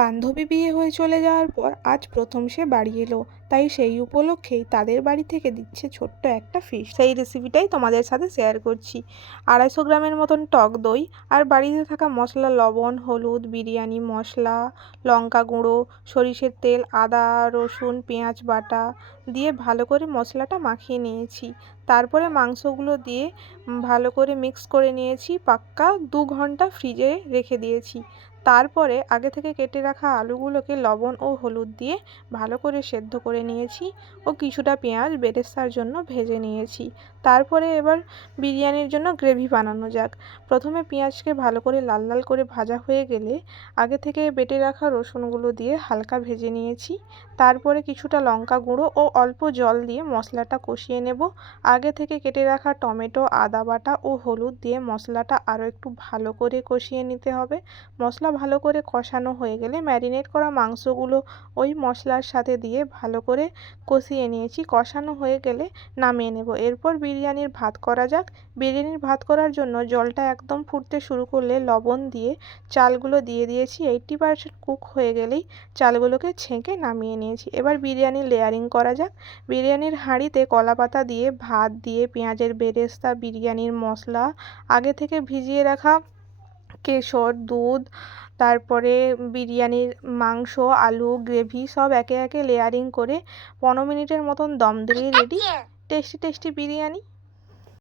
বান্ধবী বিয়ে হয়ে চলে যাওয়ার পর আজ প্রথম সে বাড়ি এলো, তাই সেই উপলক্ষেই তাদের বাড়ি থেকে দিচ্ছে ছোট্ট একটা ফিশ। সেই রেসিপিটাই তোমাদের সাথে শেয়ার করছি। 250 গ্রামের মতন টক দই আর বাড়িতে থাকা মশলা, লবণ, হলুদ, বিরিয়ানি মশলা, লঙ্কা গুঁড়ো, সরিষের তেল, আদা রসুন পেঁয়াজ বাটা দিয়ে ভালো করে মশলাটা মাখিয়ে নিয়েছি। তারপরে মাংসগুলো দিয়ে ভালো করে মিক্স করে নিয়েছি। পাক্কা 2 ঘন্টা ফ্রিজে রেখে দিয়েছি। তারপরে আগে থেকে কেটে রাখা আলুগুলোকে লবণ ও হলুদ দিয়ে ভালো করে সেদ্ধ করে নিয়েছি ও কিছুটা পেঁয়াজ বেরেস্তার জন্য ভেজে নিয়েছি। তারপরে এবার বিরিয়ানির জন্য গ্রেভি বানানো যাক। প্রথমে পেঁয়াজকে ভালো করে লাল লাল করে ভাজা হয়ে গেলে আগে থেকে বেটে রাখা রসুনগুলো দিয়ে হালকা ভেজে নিয়েছি। তারপরে কিছুটা লঙ্কা গুঁড়ো ও অল্প জল দিয়ে মশলাটা কষিয়ে নেব। আগে থেকে কেটে রাখা টমেটো, আদা বাটা ও হলুদ দিয়ে মশলাটা আরও একটু ভালো করে কষিয়ে নিতে হবে। মশলা ভালো করে কষানো হয়ে গেলে ম্যারিনেট করা মাংসগুলো ওই মশলার সাথে দিয়ে ভালো করে কষিয়ে নিয়েছি। কষানো হয়ে গেলে নামিয়ে নেব। এরপর বিরিয়ানির ভাত করা যাক। বিরিয়ানির ভাত করার জন্য জলটা একদম ফুটতে শুরু করলে লবণ দিয়ে চালগুলো দিয়ে দিয়েছি। 80% কুক হয়ে গেলেই চালগুলোকে ছেঁকে নামিয়ে নিয়েছি। এবার বিরিয়ানি লেয়ারিং করা যাক। বিরিয়ানির হাঁড়িতে কলাপাতা দিয়ে ভাত দিয়ে পেঁয়াজের বেরেস্তা, বিরিয়ানির মশলা, আগে থেকে ভিজিয়ে রাখা কেশর, দুধ, তারপরে বিরিয়ানির মাংস, আলু, গ্রেভি সব একে একে লেয়ারিং করে 15 মিনিটের মতন দম দিলেই রেডি টেস্টি টেস্টি বিরিয়ানি।